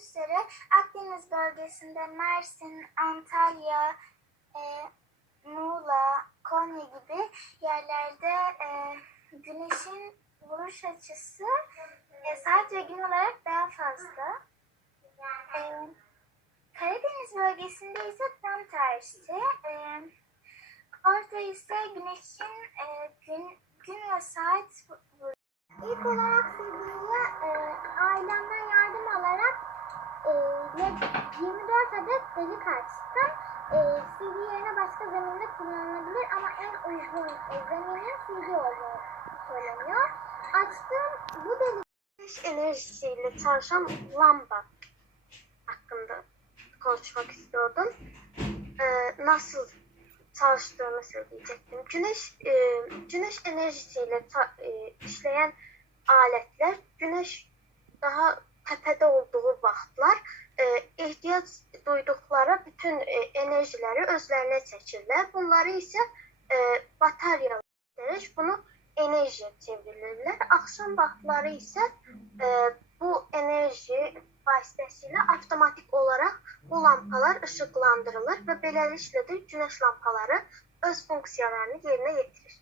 üzere Akdeniz bölgesinde Mersin, Antalya, e, Muğla, Konya gibi yerlerde e, güneşin vuruş açısı e, saat ve gün olarak daha fazla. E, Karadeniz bölgesinde ise tam tersi. E, orada ise güneşin e, gün, gün ve saat vu- İlk olarak e, ve 24 adet delik açtım. E, CD yerine başka zeminde kullanılabilir ama en uygun e, zeminin CD olduğu söyleniyor. Açtığım bu delik Güneş enerjisiyle çalışan lamba hakkında konuşmak istiyordum. Ee, nasıl çalıştığını söyleyecektim. Güneş e, güneş enerjisiyle ta- e, işleyen aletler güneş daha tepede olduğu vaxtlar e, ehtiyac duyduqları bütün e, enerjiləri özlərinə çəkirlər. Bunları isə e, bataryalar ederek bunu enerjiye çevirirler. Akşam vaxtları isə e, bu enerji vasitəsilə avtomatik olaraq bu lampalar ışıqlandırılır və beləliklə də günəş lampaları öz funksiyalarını yerinə yetirir.